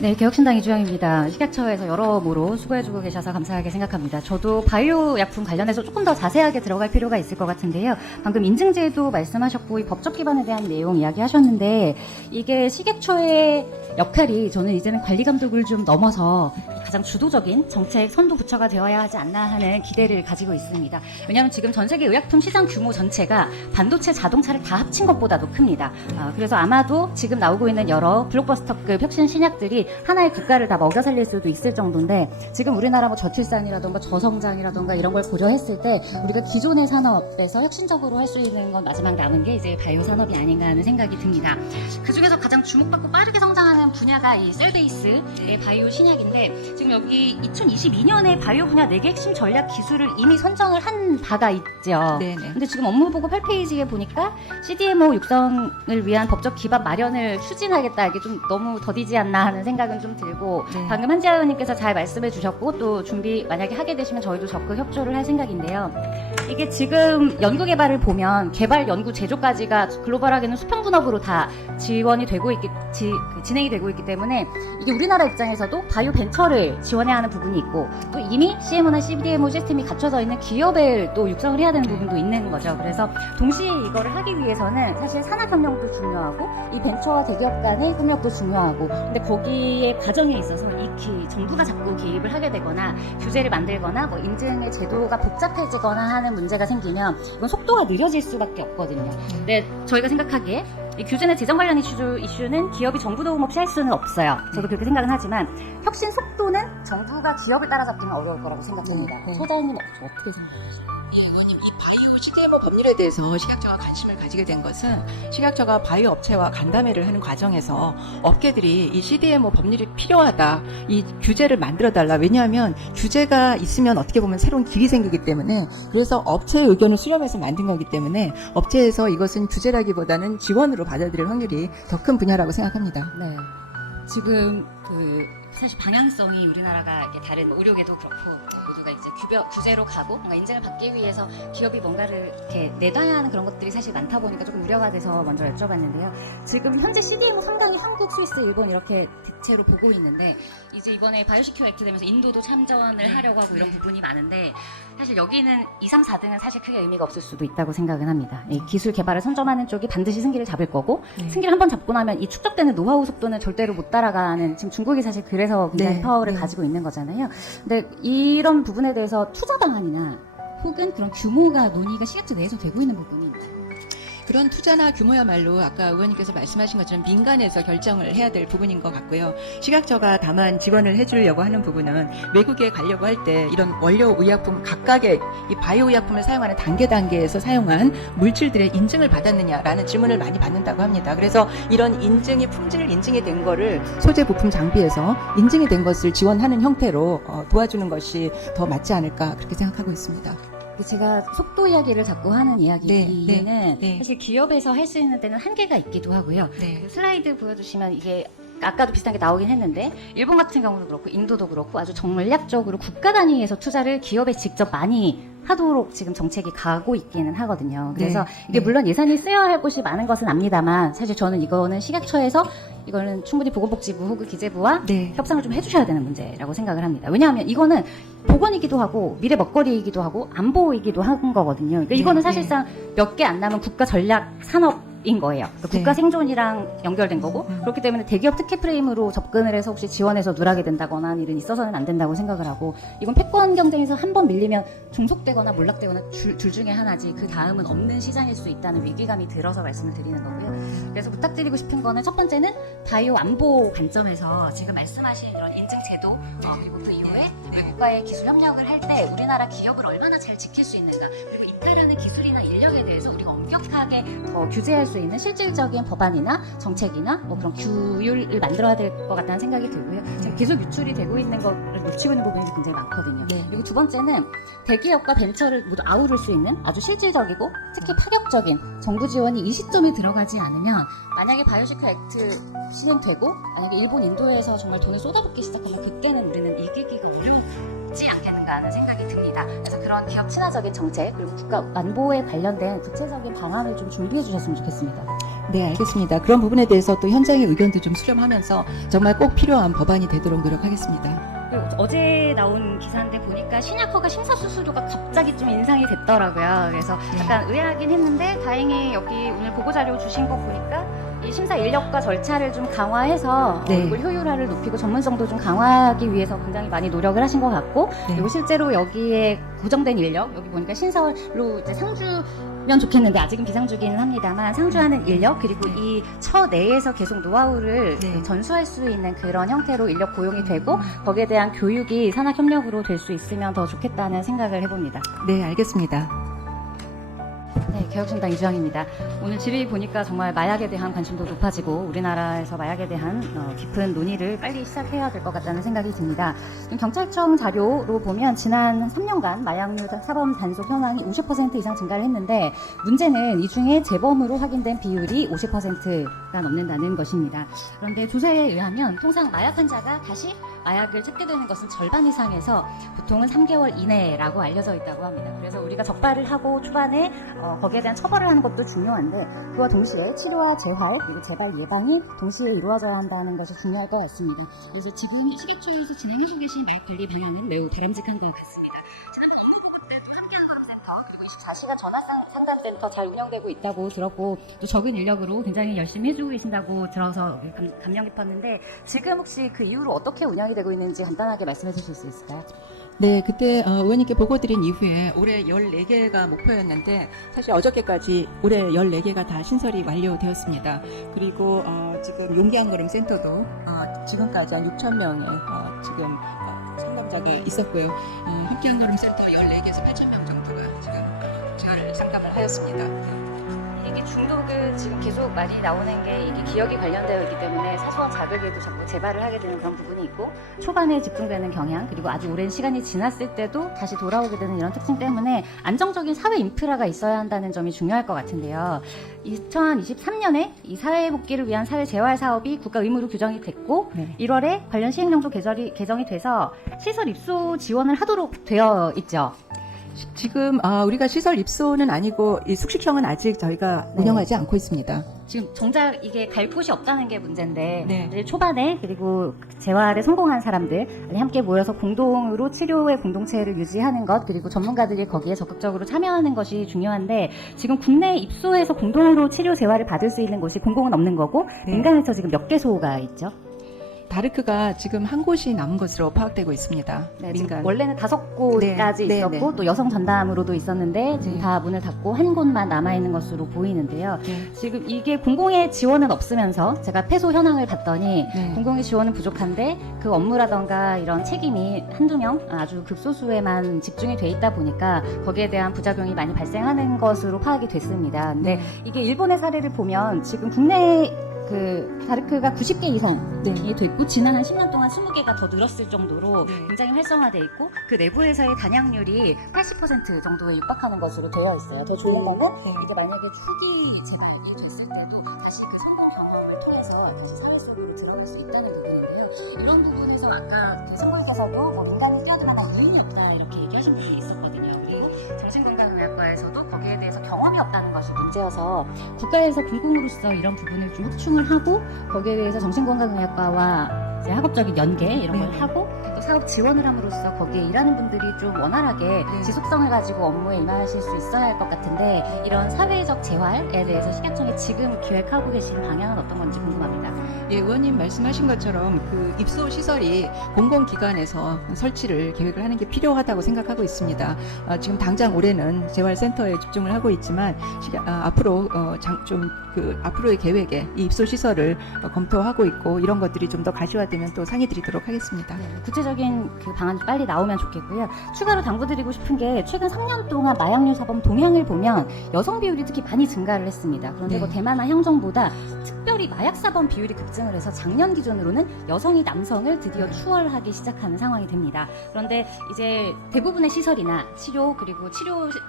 네, 개혁신당 이주영입니다. 식약처에서 여러모로 수고해주고 계셔서 감사하게 생각합니다. 저도 바이오 약품 관련해서 조금 더 자세하게 들어갈 필요가 있을 것 같은데요. 방금 인증제도 말씀하셨고 이 법적 기반에 대한 내용 이야기하셨는데 이게 식약처의 역할이 저는 이제는 관리 감독을 좀 넘어서 가장 주도적인 정책 선도 부처가 되어야 하지 않나 하는 기대를 가지고 있습니다. 왜냐하면 지금 전 세계 의약품 시장 규모 전체가 반도체, 자동차를 다 합친 것보다도 큽니다. 그래서 아마도 지금 나오고 있는 여러 블록버스터급 혁신 신약들이 하나의 국가를 다 먹여 살릴 수도 있을 정도인데 지금 우리나라 뭐 저출산이라던가 저성장이라던가 이런 걸 고려했을 때 우리가 기존의 산업에서 혁신적으로 할 수 있는 건 마지막 남은 게 이제 바이오 산업이 아닌가 하는 생각이 듭니다. 그 중에서 가장 주목받고 빠르게 성장하는 분야가 이 셀베이스의 바이오 신약인데 지금 여기 2022년에 바이오 분야 4개 핵심 전략 기술을 이미 선정을 한 바가 있죠. 네네. 근데 지금 업무보고 8페이지에 보니까 CDMO 육성을 위한 법적 기반 마련을 추진하겠다. 이게 좀 너무 더디지 않나 하는 생각은 좀 들고 네. 방금 한지아 의원님께서 잘 말씀해 주셨고 또 준비 만약에 하게 되시면 저희도 적극 협조를 할 생각인데요. 이게 지금 연구개발을 보면 개발, 연구, 제조까지가 글로벌하게는 수평분업으로 다 지원이 되고 진행이 되고 있기 때문에 이게 우리나라 입장에서도 바이오 벤처를 지원해야 하는 부분이 있고 또 이미 CMO나 CDMO 시스템이 갖춰져 있는 기업을 또 육성을 해야 되는 부분도 있는 거죠. 그래서 동시에 이거를 하기 위해서는 사실 산학협력도 중요하고 이 벤처와 대기업 간의 협력도 중요하고 근데 거기에 과정에 있어서 정부가 자꾸 개입을 하게 되거나 규제를 만들거나 뭐 인증의 제도가 복잡해지거나 하는 문제가 생기면 이건 속도가 느려질 수밖에 없거든요. 근데 저희가 생각하기에 이 규제나 재정 관련 이슈는 기업이 정부 도움 없이 할 수는 없어요. 저도 그렇게 생각은 하지만 혁신 속도는 정부가 기업을 따라잡기는 어려울 거라고 생각합니다. 소장님 어떻게 생각하세요? 의원님, 이 바이오 CDMO 법률에 대해서 식약처가 관심을 가지게 된 것은 식약처가 바이오 업체와 간담회를 하는 과정에서 업계들이 이 CDMO 법률이 필요하다, 이 규제를 만들어달라. 왜냐하면 규제가 있으면 어떻게 보면 새로운 길이 생기기 때문에 그래서 업체의 의견을 수렴해서 만든 거기 때문에 업체에서 이것은 규제라기보다는 지원으로 받아들일 확률이 더 큰 분야라고 생각합니다. 네. 지금 사실 방향성이 우리나라가 이게 다른 의료계도 그렇고 모두가 이제 규제로 가고 뭔가 인증을 받기 위해서 기업이 뭔가를 이렇게 내놔야 하는 그런 것들이 사실 많다 보니까 조금 우려가 돼서 먼저 여쭤봤는데요. 지금 현재 CDMO 상당히 한국, 스위스, 일본 이렇게 대체로 보고 있는데 이제 이번에 바이오시큐어 액트 되면서 인도도 참전을 하려고 하고 이런 부분이 많은데 사실 여기는 2, 3, 4등은 사실 크게 의미가 없을 수도 있다고 생각은 합니다. 이 기술 개발을 선점하는 쪽이 반드시 승기를 잡을 거고 승기를 한번 잡고 나면 이 축적되는 노하우 속도는 절대로 못 따라가는 지금 중국이 사실 그래서 굉장히 파워를 가지고 있는 거잖아요. 근데 이런 부분에 대해서 투자 방안이나 혹은 그런 규모가 논의가 식약처 내에서 되고 있는 부분이 있나요? 그런 투자나 규모야말로 아까 의원님께서 말씀하신 것처럼 민간에서 결정을 해야 될 부분인 것 같고요. 식약처가 다만 지원을 해주려고 하는 부분은 외국에 가려고 할 때 이런 원료 의약품 각각의 이 바이오 의약품을 사용하는 단계에서 사용한 물질들의 인증을 받았느냐라는 질문을 많이 받는다고 합니다. 그래서 이런 인증이 품질 인증이 된 거를 소재 부품 장비에서 인증이 된 것을 지원하는 형태로 도와주는 것이 더 맞지 않을까 그렇게 생각하고 있습니다. 제가 속도 이야기를 자꾸 하는 이야기는 네. 사실 기업에서 할 수 있는 데는 한계가 있기도 하고요. 네. 그 슬라이드 보여주시면 이게 아까도 비슷한 게 나오긴 했는데 일본 같은 경우도 그렇고 인도도 그렇고 아주 전략적으로 국가 단위에서 투자를 기업에 직접 많이 하도록 지금 정책이 가고 있기는 하거든요. 그래서 이게 물론 예산이 쓰여야 할 곳이 많은 것은 압니다만 사실 저는 이거는 식약처에서 이거는 충분히 보건복지부 혹은 기재부와 협상을 좀 해주셔야 되는 문제라고 생각을 합니다. 왜냐하면 이거는 보건이기도 하고 미래 먹거리이기도 하고 안보이기도 한 거거든요. 그러니까 이거는 사실상 몇 개 안 남은 국가 전략 산업인 거예요. 그러니까 국가 생존이랑 연결된 거고 그렇기 때문에 대기업 특혜 프레임으로 접근을 해서 혹시 지원해서 누락이 된다거나 하는 일은 있어서는 안 된다고 생각을 하고 이건 패권 경쟁에서 한 번 밀리면 종속되거나 몰락되거나 둘 중에 하나지 그 다음은 없는 시장일 수 있다는 위기감이 들어서 말씀을 드리는 거고요. 그래서 부탁드리고 싶은 거는 첫 번째는 바이오 안보 관점에서 지금 말씀하신 그런 인증 제도 그리고 그 이후에 외국과의 기술 협력을 할 때 우리나라 기업을 얼마나 잘 지킬 수 있는가 그리고 이탈하는 기술이나 인력에 대해서 우리가 엄격하게 더 규제할 수 있는 실질적인 법안이나 정책이나 뭐 그런 규율을 만들어야 될 것 같다는 생각이 들고요. 지금 계속 유출이 되고 있는 거를 놓치고 있는 부분이 굉장히 많거든요. 그리고 두 번째는 대기업과 벤처를 모두 아우를 수 있는 아주 실질적이고 특히 파격적인 정부 지원이 이 시점에 들어가지 않으면 만약에 바이오시큐어 액트 시행되고 만약에 일본, 인도에서 정말 돈을 쏟아붓기 시작하면 그때는 우리는 이기기가 어렵지 않겠는가 하는 생각이 듭니다. 그래서 그런 기업 친화적인 정책 그리고 국가 안보에 관련된 구체적인 방안을 좀 준비해 주셨으면 좋겠습니다. 네, 알겠습니다. 그런 부분에 대해서 또 현장의 의견도 좀 수렴하면서 정말 꼭 필요한 법안이 되도록 노력하겠습니다. 그리고 어제 나온 기사인데 보니까 신약허가 심사수수료가 갑자기 좀 인상이 됐더라고요. 그래서 약간 의아하긴 했는데 다행히 여기 오늘 보고자료 주신 거 보니까 이 심사 인력과 절차를 좀 강화해서 네. 얼굴 효율화를 높이고 전문성도 좀 강화하기 위해서 굉장히 많이 노력을 하신 것 같고 네. 그리고 실제로 여기에 고정된 인력 여기 보니까 신설로 이제 상주면 좋겠는데 아직은 비상주기는 합니다만 상주하는 인력 그리고 이 처 내에서 계속 노하우를 네. 전수할 수 있는 그런 형태로 인력 고용이 되고 거기에 대한 교육이 산학협력으로 될 수 있으면 더 좋겠다는 생각을 해봅니다. 네, 알겠습니다. 네, 개혁신당 이주영입니다. 오늘 질의 보니까 정말 마약에 대한 관심도 높아지고 우리나라에서 마약에 대한 깊은 논의를 빨리 시작해야 될 것 같다는 생각이 듭니다. 경찰청 자료로 보면 지난 3년간 마약류 사범 단속 현황이 50% 이상 증가를 했는데 문제는 이 중에 재범으로 확인된 비율이 50%가 넘는다는 것입니다. 그런데 조사에 의하면 통상 마약 환자가 다시 마약을 찾게 되는 것은 절반 이상에서 보통은 3개월 이내라고 알려져 있다고 합니다. 그래서 우리가 적발을 하고 초반에 거기에 대한 처벌을 하는 것도 중요한데 그와 동시에 치료와 재활 그리고 재발 예방이 동시에 이루어져야 한다는 것이 중요할 것 같습니다. 그래서 지금 시계초에서 진행하고 계신 마약 관리 방향은 매우 바람직한 것 같습니다. 지난번 업무보고 때도 함께한사람센터 그리고 24시간 전화상담센터 잘 운영되고 있다고 들었고 또 적은 인력으로 굉장히 열심히 해주고 계신다고 들어서 감명 깊었는데 지금 혹시 그 이후로 어떻게 운영이 되고 있는지 간단하게 말씀해 주실 수 있을까요? 네, 그때 의원님께 보고 드린 이후에 올해 14개가 목표였는데 사실 어저께까지 올해 14개가 다 신설이 완료되었습니다. 그리고 지금 용기한걸음 센터도 지금까지 한 6천 명의 지금 상담자가 있었고요. 함께한걸음 센터 14개에서 8천 명 정도가 지금 잘 상담을 하였습니다. 이게 중독은 지금 계속 많이 나오는 게 이게 기억이 관련되어 있기 때문에 사소한 자극에도 자꾸 재발을 하게 되는 그런 부분이 있고 초반에 집중되는 경향 그리고 아주 오랜 시간이 지났을 때도 다시 돌아오게 되는 이런 특징 때문에 안정적인 사회 인프라가 있어야 한다는 점이 중요할 것 같은데요. 2023년에 이 사회 복귀를 위한 사회 재활 사업이 국가 의무로 규정이 됐고 네. 1월에 관련 시행령도 개정이 돼서 시설 입소 지원을 하도록 되어 있죠. 지금 우리가 시설 입소는 아니고 이 숙식청은 아직 저희가 네. 운영하지 않고 있습니다. 지금 정작 이게 갈 곳이 없다는 게 문제인데 네. 이제 초반에 그리고 재활에 성공한 사람들 함께 모여서 공동으로 치료의 공동체를 유지하는 것 그리고 전문가들이 거기에 적극적으로 참여하는 것이 중요한데 지금 국내 입소해서 공동으로 치료 재활을 받을 수 있는 곳이 공공은 없는 거고 네. 민간에서 지금 몇 개소가 있죠? 다르크가 지금 한 곳이 남은 것으로 파악되고 있습니다. 네, 지금 원래는 5곳까지 네, 있었고 네. 또 여성 전담으로도 있었는데 지금 네. 다 문을 닫고 한 곳만 남아있는 것으로 보이는데요. 네. 지금 이게 공공의 지원은 없으면서 제가 폐소 현황을 봤더니 네. 공공의 지원은 부족한데 그 업무라던가 이런 책임이 한두 명 아주 극소수에만 집중이 돼 있다 보니까 거기에 대한 부작용이 많이 발생하는 것으로 파악이 됐습니다. 근데 이게 일본의 사례를 보면 지금 국내 그 다르크가 90개 이상이 됐고 지난 한 10년 동안 20개가 더 늘었을 정도로 네. 굉장히 활성화돼 있고 그 내부에서의 단약률이 80% 정도에 육박하는 것으로 되어 있어요. 더 좋은 거는 이게 만약에 후기 재발이 됐을 때도 다시 그 성공 경험을 통해서 다시 사회 속으로 들어갈 수 있다는 부분인데요. 이런 부분에서 아까 그 선생님께서도 뭐 민간이 뛰어들 만한 요인이 없다 이렇게 얘기하신 부분이 있었거든요. 그리고 정신건강의학과에서도 거기에 대해서 경험이 없다는 것이 문제여서 국가에서 공공으로서 이런 부분을 좀 확충을 하고 거기에 대해서 정신건강의학과와 이제 학업적인 연계 이런 걸 네. 하고 또 사업 지원을 함으로써 거기에 일하는 분들이 좀 원활하게 지속성을 가지고 업무에 임하실 수 있어야 할 것 같은데 이런 사회적 재활에 대해서 식약청이 지금 기획하고 계신 방향은 어떤 건지 궁금합니다. 예, 의원님 말씀하신 것처럼 그 입소 시설이 공공기관에서 설치를 계획을 하는 게 필요하다고 생각하고 있습니다. 지금 당장 올해는 재활센터에 집중을 하고 있지만 앞으로 좀 그 앞으로의 계획에 이 입소 시설을 검토하고 있고 이런 것들이 좀 더 가시화되면 또 상의드리도록 하겠습니다. 네, 구체적인 그 방안이 빨리 나오면 좋겠고요. 추가로 당부드리고 싶은 게 최근 3년 동안 마약류 사범 동향을 보면 여성 비율이 특히 많이 증가를 했습니다. 그런데 네. 뭐 대만과 향정보다 특별히 마약 사범 비율이 급증을 해서 작년 기준으로는 여성이 남성을 드디어 추월하기 시작하는 상황이 됩니다. 그런데 이제 대부분의 시설이나 치료 그리고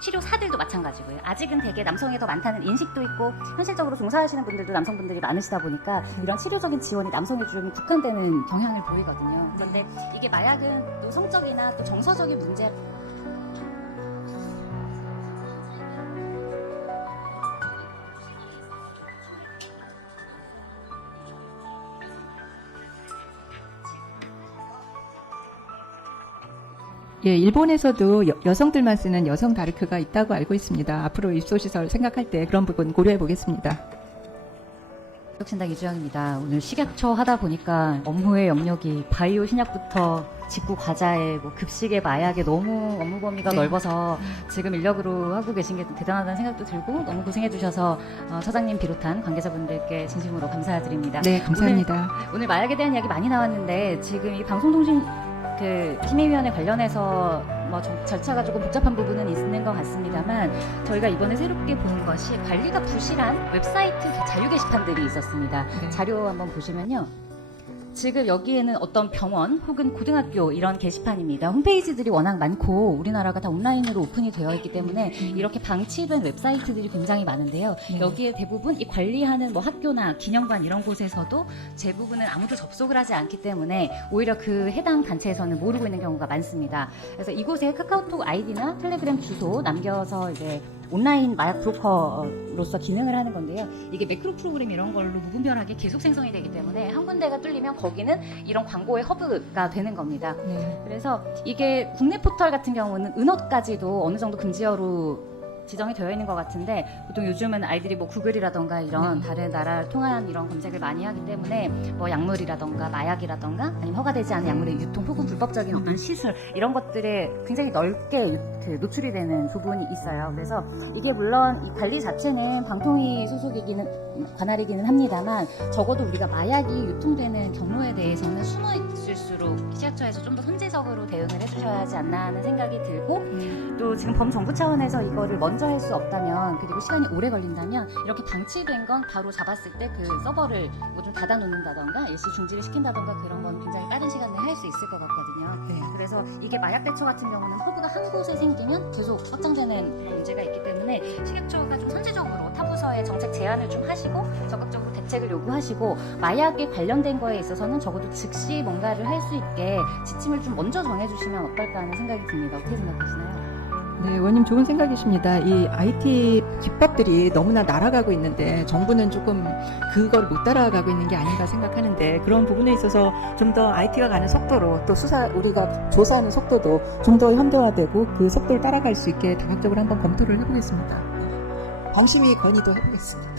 치료사들도 마찬가지고요. 아직은 되게 남성이 더 많다는 인식도 있고 현실적으로 종사하시는 분들도 남성분들이 많으시다 보니까 이런 치료적인 지원이 남성에 좀 국한되는 경향을 보이거든요. 그런데 이게 마약은 또 성적이나 또 정서적인 문제 예, 일본에서도 여성들만 쓰는 여성 다르크가 있다고 알고 있습니다. 앞으로 입소시설 생각할 때 그런 부분 고려해 보겠습니다. 신당 이주영입니다. 오늘 식약처 하다 보니까 업무의 영역이 바이오 신약부터 직구 과자에 뭐 급식에 마약에 너무 업무 범위가 네. 넓어서 지금 인력으로 하고 계신 게 대단하다는 생각도 들고 너무 고생해 주셔서 처장님 비롯한 관계자분들께 진심으로 감사드립니다. 네, 감사합니다. 오늘 마약에 대한 이야기 많이 나왔는데 지금 이 방송통신 심의위원회 관련해서 뭐 절차가 조금 복잡한 부분은 있는 것 같습니다만 저희가 이번에 새롭게 본 것이 관리가 부실한 웹사이트 자유 게시판들이 있었습니다. 네. 자료 한번 보시면요. 지금 여기에는 어떤 병원 혹은 고등학교 이런 게시판입니다. 홈페이지들이 워낙 많고 우리나라가 다 온라인으로 오픈이 되어 있기 때문에 이렇게 방치된 웹사이트들이 굉장히 많은데요. 네. 여기에 대부분 이 관리하는 뭐 학교나 기념관 이런 곳에서도 대부분은 아무도 접속을 하지 않기 때문에 오히려 그 해당 단체에서는 모르고 있는 경우가 많습니다. 그래서 이곳에 카카오톡 아이디나 텔레그램 주소 남겨서 이제 온라인 마약 브로커로서 기능을 하는 건데요. 이게 매크로 프로그램 이런 걸로 무분별하게 계속 생성이 되기 때문에 한 군데가 뚫리면 거기는 이런 광고의 허브가 되는 겁니다. 네. 그래서 이게 국내 포털 같은 경우는 은어까지도 어느 정도 금지어로 지정이 되어 있는 것 같은데 보통 요즘은 아이들이 뭐 구글이라던가 이런 다른 나라를 통한 이런 검색을 많이 하기 때문에 뭐 약물이라던가 마약이라던가 아니면 허가되지 않은 약물의 유통 혹은 불법적인 어떤 시술 이런 것들에 굉장히 넓게 노출이 되는 부분이 있어요. 그래서 이게 물론 이 관리 자체는 방통위 소속이기는 관할이기는 합니다만 적어도 우리가 마약이 유통되는 경로에 대해서는 숨어 있을수록 시각처에서 좀 더 선제적으로 대응을 해주셔야 하지 않나 하는 생각이 들고 또 지금 범정부 차원에서 이거를 먼저 할 수 없다면 그리고 시간이 오래 걸린다면 이렇게 방치된 건 바로 잡았을 때 그 서버를 뭐 좀 닫아놓는다던가 일시 중지를 시킨다던가 그런 건 굉장히 빠른 시간 내에 할 수 있을 것 같거든요. 네. 그래서 이게 마약 대처 같은 경우는 허브가 한 곳에 생기면 계속 확장되는 그런 문제가 있기 때문에 식약처가 좀 선제적으로 타부서에 정책 제안을 좀 하시고 적극적으로 대책을 요구하시고 마약에 관련된 거에 있어서는 적어도 즉시 뭔가를 할 수 있게 지침을 좀 먼저 정해주시면 어떨까 하는 생각이 듭니다. 어떻게 생각하시나요? 네, 의원님 좋은 생각이십니다. 이 IT 기법들이 너무나 날아가고 있는데 정부는 조금 그걸 못 따라가고 있는 게 아닌가 생각하는데 그런 부분에 있어서 좀 더 IT가 가는 속도로 또 우리가 조사하는 속도도 좀 더 현대화되고 그 속도를 따라갈 수 있게 다각적으로 한번 검토를 해보겠습니다. 방심위 건의도 해보겠습니다.